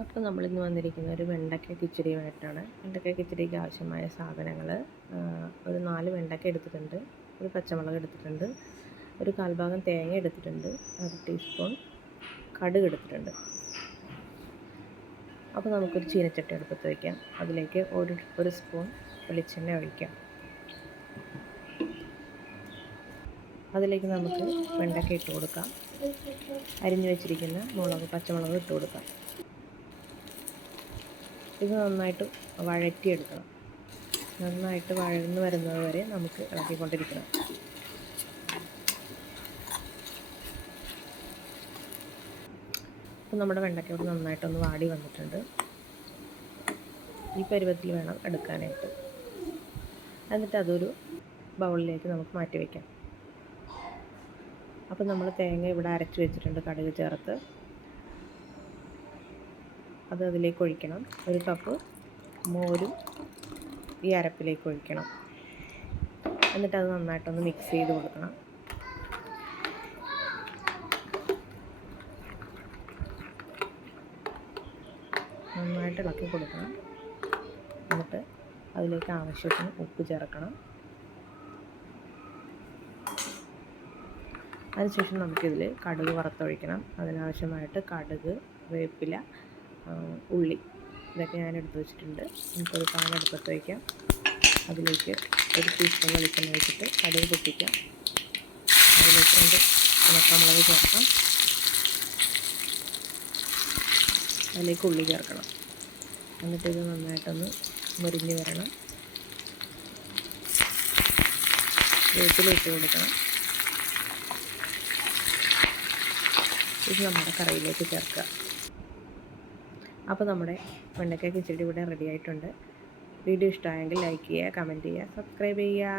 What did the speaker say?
അപ്പോൾ നമ്മളിന്ന് വന്നിരിക്കുന്ന ഒരു വെണ്ടയ്ക്ക കിച്ചടിയുമായിട്ടാണ് വെണ്ടയ്ക്ക കിച്ചടിക്ക് ആവശ്യമായ സാധനങ്ങൾ ഒരു നാല് വെണ്ടയ്ക്ക എടുത്തിട്ടുണ്ട്. ഒരു പച്ചമുളക് എടുത്തിട്ടുണ്ട്. ഒരു കാൽഭാഗം തേങ്ങ എടുത്തിട്ടുണ്ട്. അര ടീസ്പൂൺ കടുക് എടുത്തിട്ടുണ്ട്. അപ്പോൾ നമുക്കൊരു ചീനച്ചട്ടി അടുപ്പത്ത് വയ്ക്കാം അതിലേക്ക് ഒരു ഒരു സ്പൂൺ വെളിച്ചെണ്ണ ഒഴിക്കാം. അതിലേക്ക് നമുക്ക് വെണ്ടയ്ക്ക ഇട്ട് കൊടുക്കാം. അരിഞ്ഞു വെച്ചിരിക്കുന്ന മുളക് പച്ചമുളക് ഇട്ട് കൊടുക്കാം. ഇത് നന്നായിട്ട് വഴറ്റിയെടുക്കണം. നന്നായിട്ട് വഴന്ന് വരുന്നത് വരെ നമുക്ക് ഇളക്കിക്കൊണ്ടിരിക്കണം. അപ്പോൾ നമ്മുടെ വെണ്ടയ്ക്കോട് നന്നായിട്ടൊന്ന് വാടി വന്നിട്ടുണ്ട്. ഈ പരുവത്തിൽ വേണം എടുക്കാനായിട്ട്. എന്നിട്ട് അതൊരു ബൗളിലേക്ക് നമുക്ക് മാറ്റി വയ്ക്കാം അപ്പോൾ നമ്മൾ തേങ്ങ ഇവിടെ അരച്ച് വെച്ചിട്ടുണ്ട് കടുക് ചേർത്ത്. അത് അതിലേക്ക് ഒഴിക്കണം. ഒരു കപ്പ് മോരും ഈ അരപ്പിലേക്ക് ഒഴിക്കണം. എന്നിട്ട് അത് നന്നായിട്ടൊന്ന് മിക്സ് ചെയ്ത് കൊടുക്കണം. നന്നായിട്ട് ഇളക്കി കൊടുക്കണം. എന്നിട്ട് അതിലേക്ക് ആവശ്യത്തിന് ഉപ്പ് ചേർക്കണം. അതിനുശേഷം നമുക്കിതിൽ കടുക് വറുത്തൊഴിക്കണം. അതിനാവശ്യമായിട്ട് കടുക് വേപ്പില ഉള്ളി. ഇതൊക്കെ ഞാൻ എടുത്ത് വെച്ചിട്ടുണ്ട്. നമുക്കൊരു പാൻ അടുപ്പത്ത് വയ്ക്കാം അതിലേക്ക് ഒരു ടീസ്പൂൺ വെളിച്ചെണ്ണ വെച്ചിട്ട് കടുക് പൊട്ടിക്കാം. അതിലേക്ക് രണ്ട് ഉണക്കമുളക് ചേർക്കാം. അതിലേക്ക് ഉള്ളി ചേർക്കണം. എന്നിട്ട് ഇത് നന്നായിട്ടൊന്ന് മുരിഞ്ഞ് വരണം. വേപ്പിലിട്ട് കൊടുക്കണം. ഇത് നമ്മുടെ കറിയിലേക്ക് ചേർക്കുക. അപ്പോൾ നമ്മുടെ വെണ്ടയ്ക്ക കിച്ചടി ഇവിടെ റെഡി ആയിട്ടുണ്ട്. വീഡിയോ ഇഷ്ടമായെങ്കിൽ ലൈക്ക് ചെയ്യുക കമന്റ് ചെയ്യുക സബ്സ്ക്രൈബ് ചെയ്യുക.